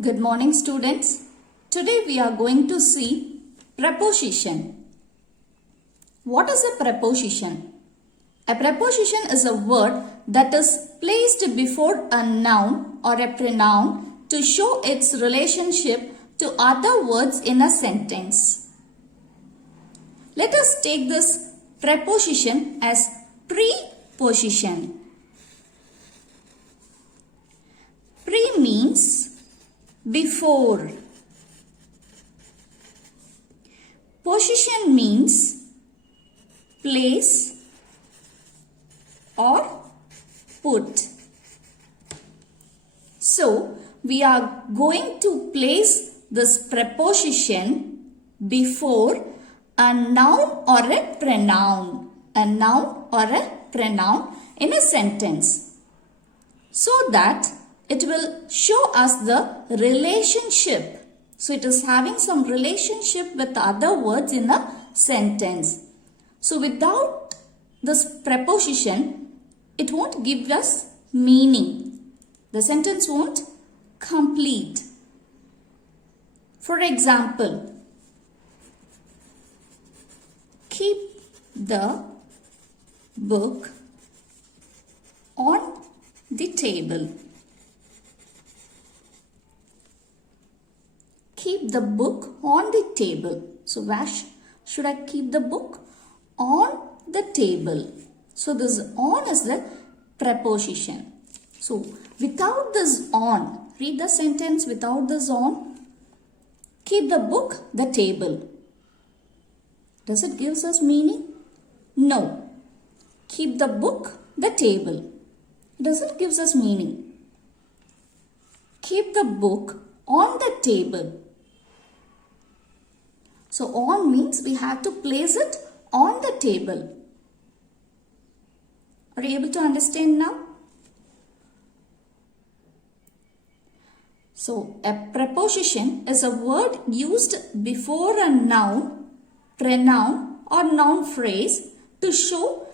Good morning, students. Today we are going to see preposition. What is a preposition? A preposition is a word that is placed before a noun or a pronoun to show its relationship to other words in a sentence. Let us take this preposition as preposition. Pre means before. Position means place or put. So, we are going to place this preposition before a noun or a pronoun. A noun or a pronoun in a sentence. So that it will show us the relationship. So it is having some relationship with other words in a sentence. So without this preposition, it won't give us meaning. The sentence won't complete. For example, keep the book on the table. Keep the book on the table. So where should I keep the book? On the table. So this on is the preposition. So without this on, read the sentence without this on. Keep the book the table. Does it give us meaning? No. Keep the book the table. Does it give us meaning? Keep the book on the table. So on means we have to place it on the table. Are you able to understand now? So a preposition is a word used before a noun, pronoun or noun phrase to show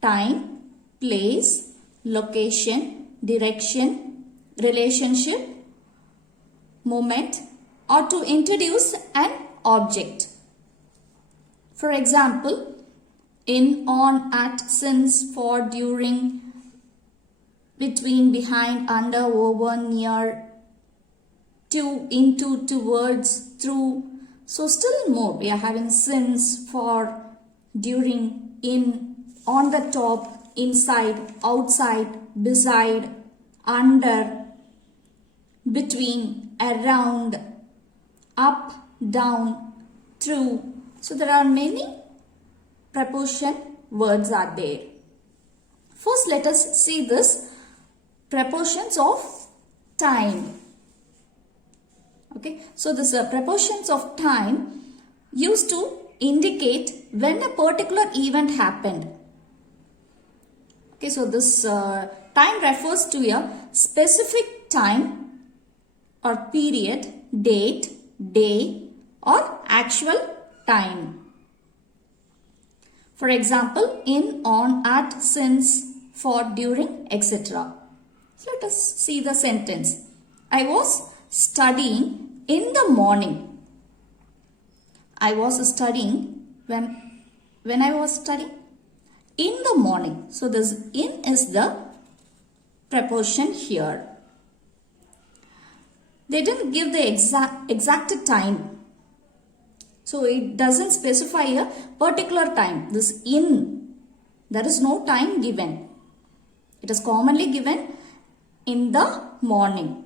time, place, location, direction, relationship, moment, or to introduce an object. For example, in, on, at, since, for, during, between, behind, under, over, near, to, into, towards, through. So still more, we are having since, for, during, in, on the top, inside, outside, beside, under, between, around, up, down, through. So there are many preposition words are there. First let us see this prepositions of time. Okay, so this prepositions of time used to indicate when a particular event happened. Okay, so this time refers to a specific time or period, date, day or actual time. For example, in, on, at, since, for, during, etc. So let us see the sentence. I was studying in the morning. I was studying when I was studying in the morning. So this in is the preposition here. They didn't give the exact time. So it doesn't specify a particular time. This in, there is no time given. It is commonly given in the morning.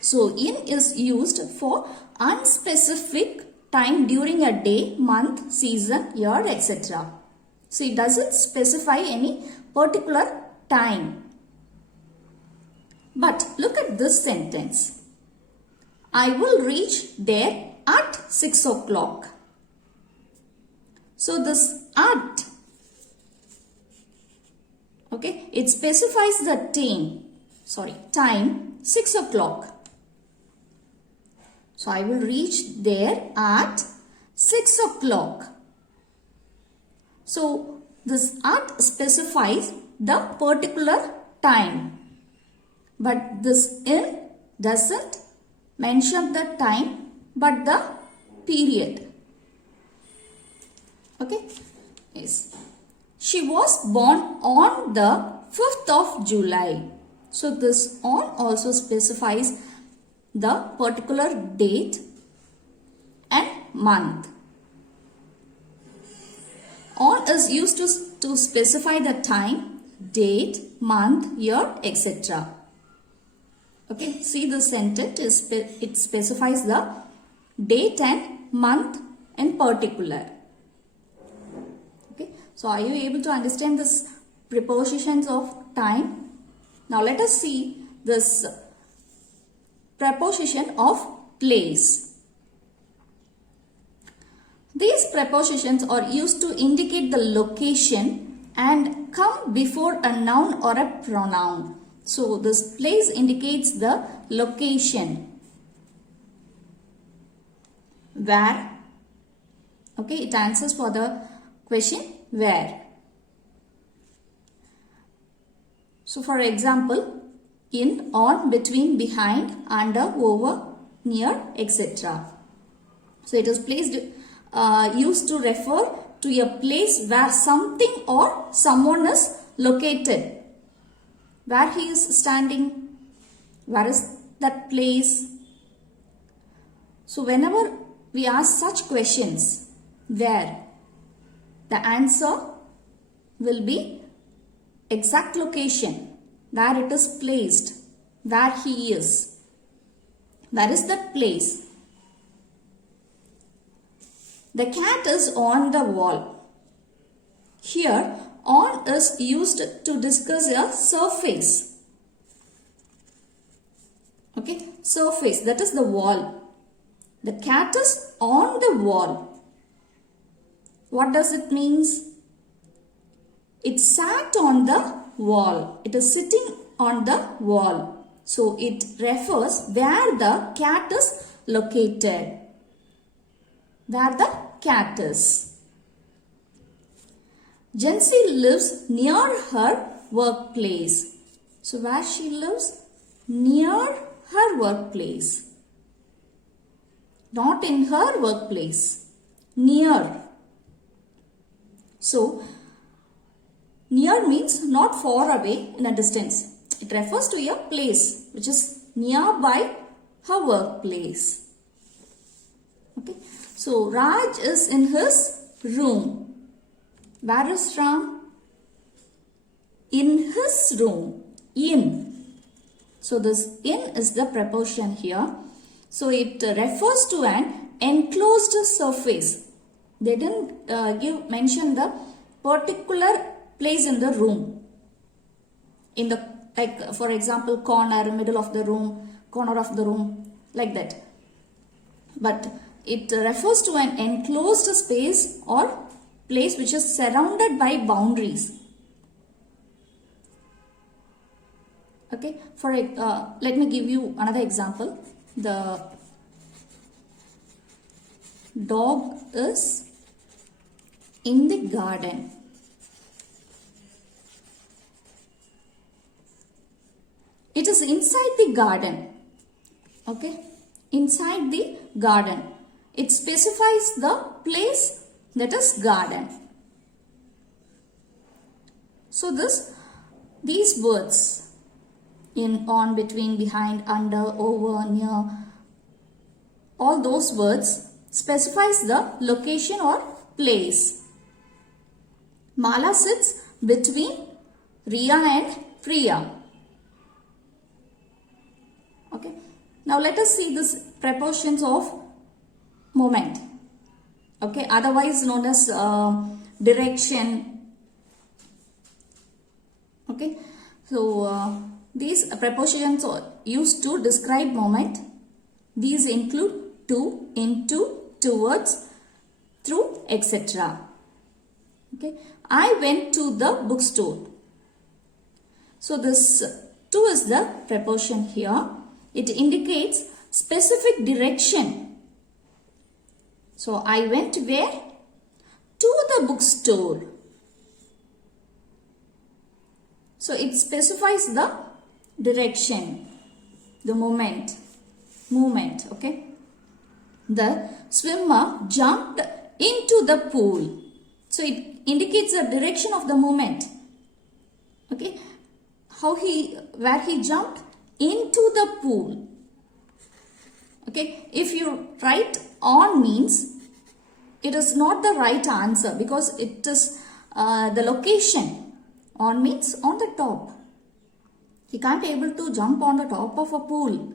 So in is used for unspecific time during a day, month, season, year, etc. So it doesn't specify any particular time. But look at this sentence. I will reach there at 6 o'clock. So this at, okay, it specifies the time 6 o'clock. So I will reach there at 6 o'clock. So this at specifies the particular time. But this in doesn't mention the time but the period. Okay. Yes. She was born on the 5th of July. So this on also specifies the particular date and month. On is used to specify the time, date, month, year, etc. Okay, see the sentence, it specifies the date and month in particular. Okay, so are you able to understand this prepositions of time? Now let us see this preposition of place. These prepositions are used to indicate the location and come before a noun or a pronoun. So this place indicates the location. Where? Okay, it answers for the question where. So for example, in, on, between, behind, under, over, near, etc. So it is placed used to refer to a place where something or someone is located. Where he is standing, where is that place? So whenever we ask such questions, where, the answer will be exact location, where it is placed, where he is. Where is that place? The cat is on the wall. Here, on is used to discuss a surface. Okay, surface, that is the wall. The cat is on the wall. What does it mean? It sat on the wall. It is sitting on the wall. So it refers where the cat is located. Where the cat is. Jansi lives near her workplace. So where she lives? Near her workplace. Not in her workplace. Near. So near means not far away in a distance. It refers to a place which is nearby her workplace. Okay. So Raj is in his room. Where is Ram? In his room. In. So this in is the preposition here. So it refers to an enclosed surface. They didn't mention the particular place in the room. In the, like for example, corner, middle of the room, corner of the room, like that. But it refers to an enclosed space or place which is surrounded by boundaries. Okay, for let me give you another example. The dog is in the garden. It is inside the garden. Okay, inside the garden. It specifies the place, that is garden. So these words in, on, between, behind, under, over, near, all those words specifies the location or place. Mala sits between Riya and Priya. Okay. Now let us see this prepositions of moment. Okay, otherwise known as direction. Okay, so these prepositions are used to describe moment. These include to, into, towards, through, etc. Okay, I went to the bookstore. So this to is the preposition here. It indicates specific direction. So I went where? To the bookstore. So it specifies the direction, the moment. movement. Okay. The swimmer jumped into the pool. So it indicates the direction of the movement. Okay. Where he jumped into the pool. Okay. If you write on means it is not the right answer because it is the location. On means on the top. He can't able to jump on the top of a pool.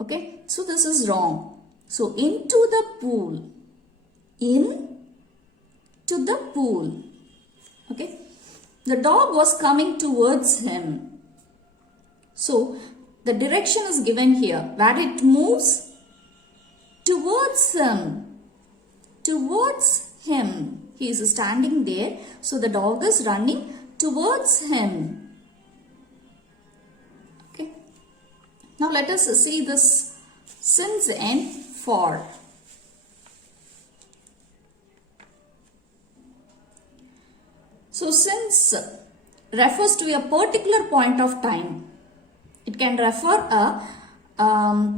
Okay. So this is wrong. So into the pool. In to the pool. Okay. The dog was coming towards him. So the direction is given here. Where it moves towards him. Towards him. He is standing there. So the dog is running towards him. Okay. Now let us see this since and for. So since refers to a particular point of time. It can refer a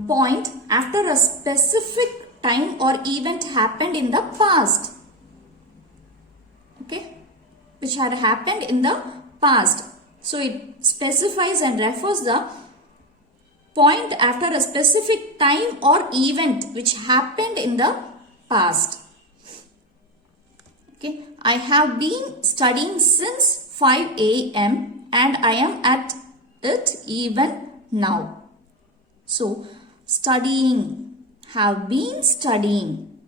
point after a specific time or event happened in the past. Okay. Which had happened in the past. So it specifies and refers the point after a specific time or event which happened in the past. Okay. I have been studying since 5 a.m. and I am at it even now. So studying, have been studying.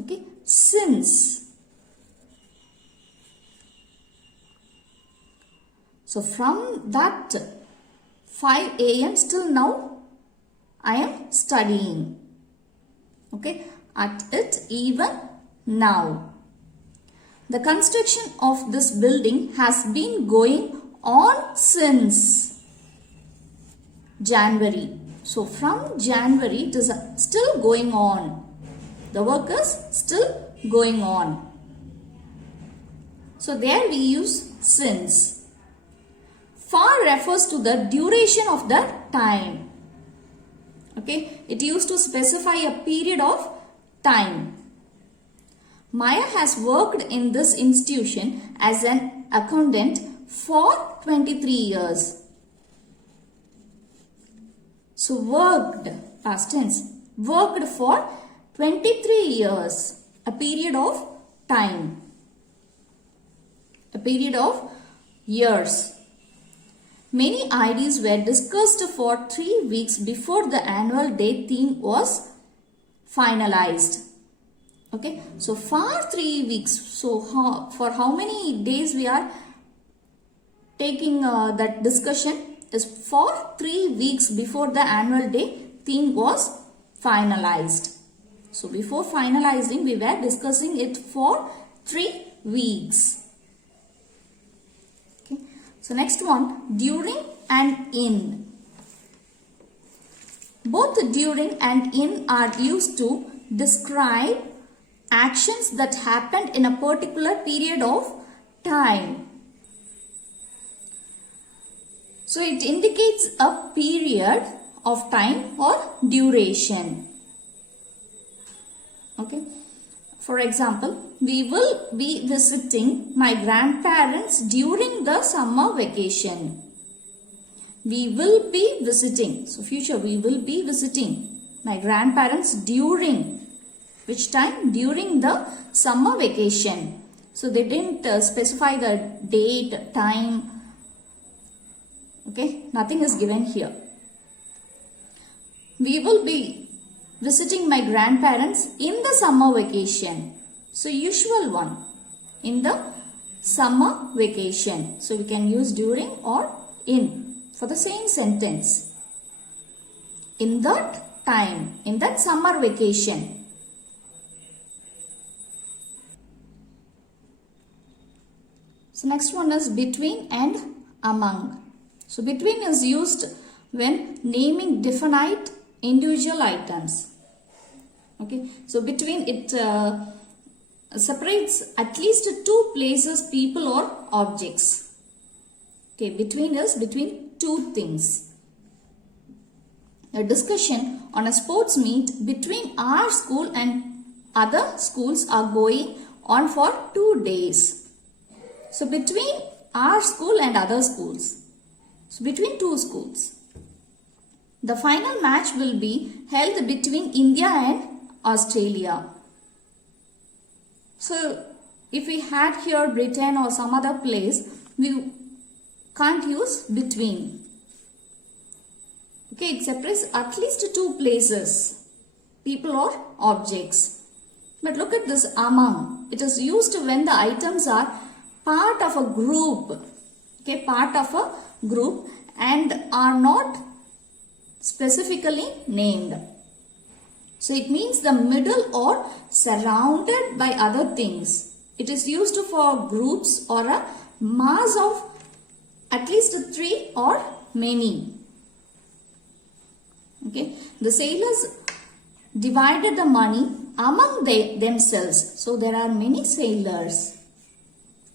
Okay. Since. So from that 5 a.m. till now, I am studying. Okay. At it even now. The construction of this building has been going on since January. So from January it is still going on. The work is still going on. So there we use since. For refers to the duration of the time. Okay. It used to specify a period of time. Maya has worked in this institution as an accountant for 23 years. So worked, past tense, worked for 23 years, a period of time, a period of years. Many ideas were discussed for 3 weeks before the annual day theme was finalized. Okay, so for 3 weeks, so for how many days we are taking that discussion is for 3 weeks before the annual day theme was finalized. So before finalizing we were discussing it for 3 weeks. Okay, so next one, during and in. Both during and in are used to describe actions that happened in a particular period of time. So it indicates a period of time or duration. Okay. For example, we will be visiting my grandparents during the summer vacation. We will be visiting. So future, we will be visiting my grandparents during. Which time? During the summer vacation. So they didn't specify the date, time. Okay, nothing is given here. We will be visiting my grandparents in the summer vacation. So usual one, in the summer vacation. So we can use during or in for the same sentence. In that time, in that summer vacation. So next one is between and among. So between is used when naming definite individual items. Okay. So between it separates at least 2 places, people or objects. Okay. Between is between 2 things. a discussion on a sports meet between our school and other schools are going on for 2 days. So between our school and other schools. So between two schools. The final match will be held between India and Australia. So if we had here Britain or some other place, we can't use between. Okay, it separates at least two places, people or objects. But look at this among. It is used when the items are part of a group. Okay, part of a group and are not specifically named. So it means the middle or surrounded by other things. It is used for groups or a mass of at least 3 or many. Okay, the sailors divided the money among themselves. So there are many sailors.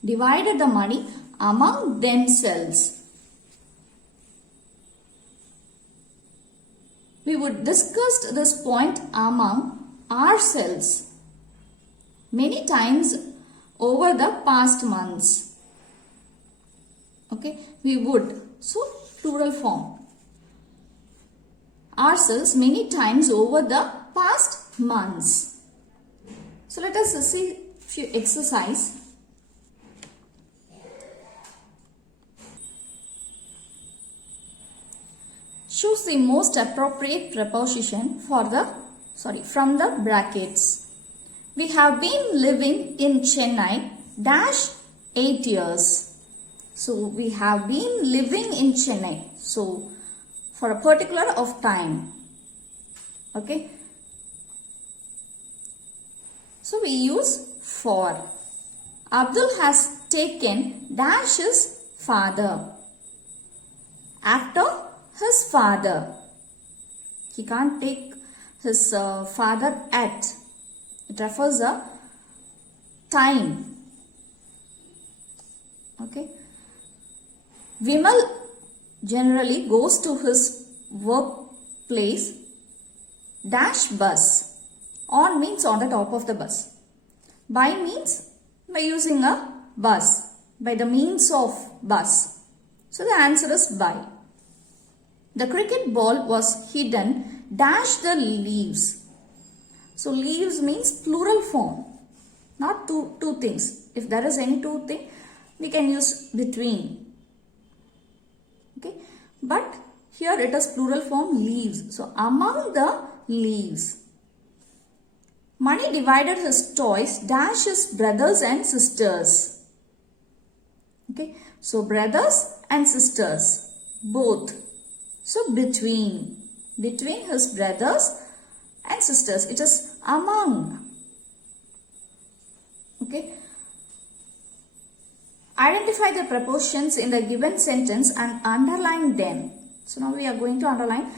Divided the money among themselves. We would discuss this point among ourselves many times over the past months. Okay, we would. So plural form. Ourselves many times over the past months. So let us see few exercise. Choose the most appropriate preposition from the brackets. We have been living in Chennai - 8 years. So we have been living in Chennai. So for a particular of time. Okay. So we use for. Abdul has taken - his father. After his father. He can't take his father at. It refers a time. Okay. Vimal generally goes to his workplace - bus. On means on the top of the bus. By means by using a bus. By the means of bus. So the answer is by. The cricket ball was hidden - the leaves. So leaves means plural form. Not two things. If there is any two thing, we can use between. Okay. But here it is plural form leaves. So among the leaves. Mani divided his toys - his brothers and sisters. Okay. So brothers and sisters. Both. So between his brothers and sisters. It is among. Okay. Identify the prepositions in the given sentence and underline them. So now we are going to underline.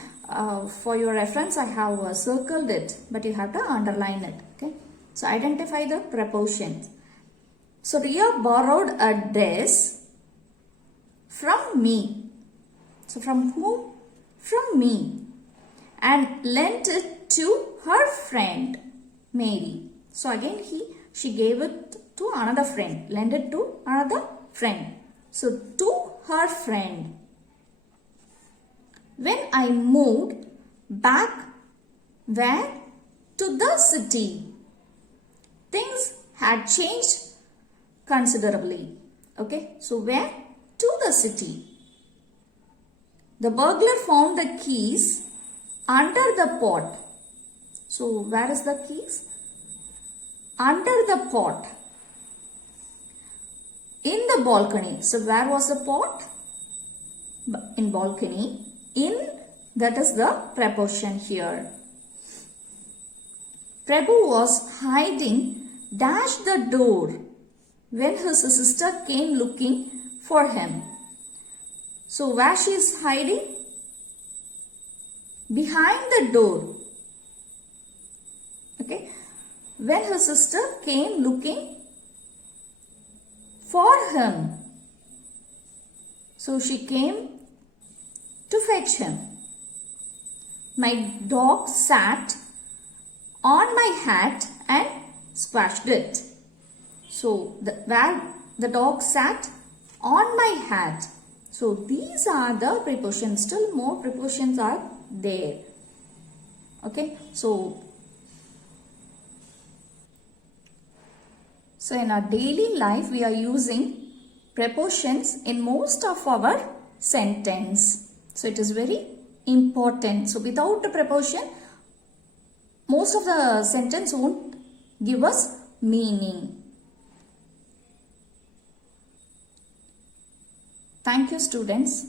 For your reference, I have circled it, but you have to underline it. Okay. So identify the prepositions. So Ria borrowed a dress from me. So from whom? From me. And lent it to her friend Mary. So again she gave it to another friend. Lent it to another friend. So to her friend. When I moved back where? To the city. Things had changed considerably. Okay. So where? To the city. The burglar found the keys under the pot. So where is the keys? Under the pot. In the balcony. So where was the pot? In balcony. In, that is the preposition here. Prabhu was hiding - the door when his sister came looking for him. So where she is hiding? Behind the door. Okay. When her sister came looking for him. So she came to fetch him. My dog sat on my hat and scratched it. So, where the dog sat on my hat. So, these are the prepositions. Still more prepositions are there. Okay. So in our daily life, we are using prepositions in most of our sentence. So, it is very important. So, without the preposition, most of the sentence won't give us meaning. Thank you, students.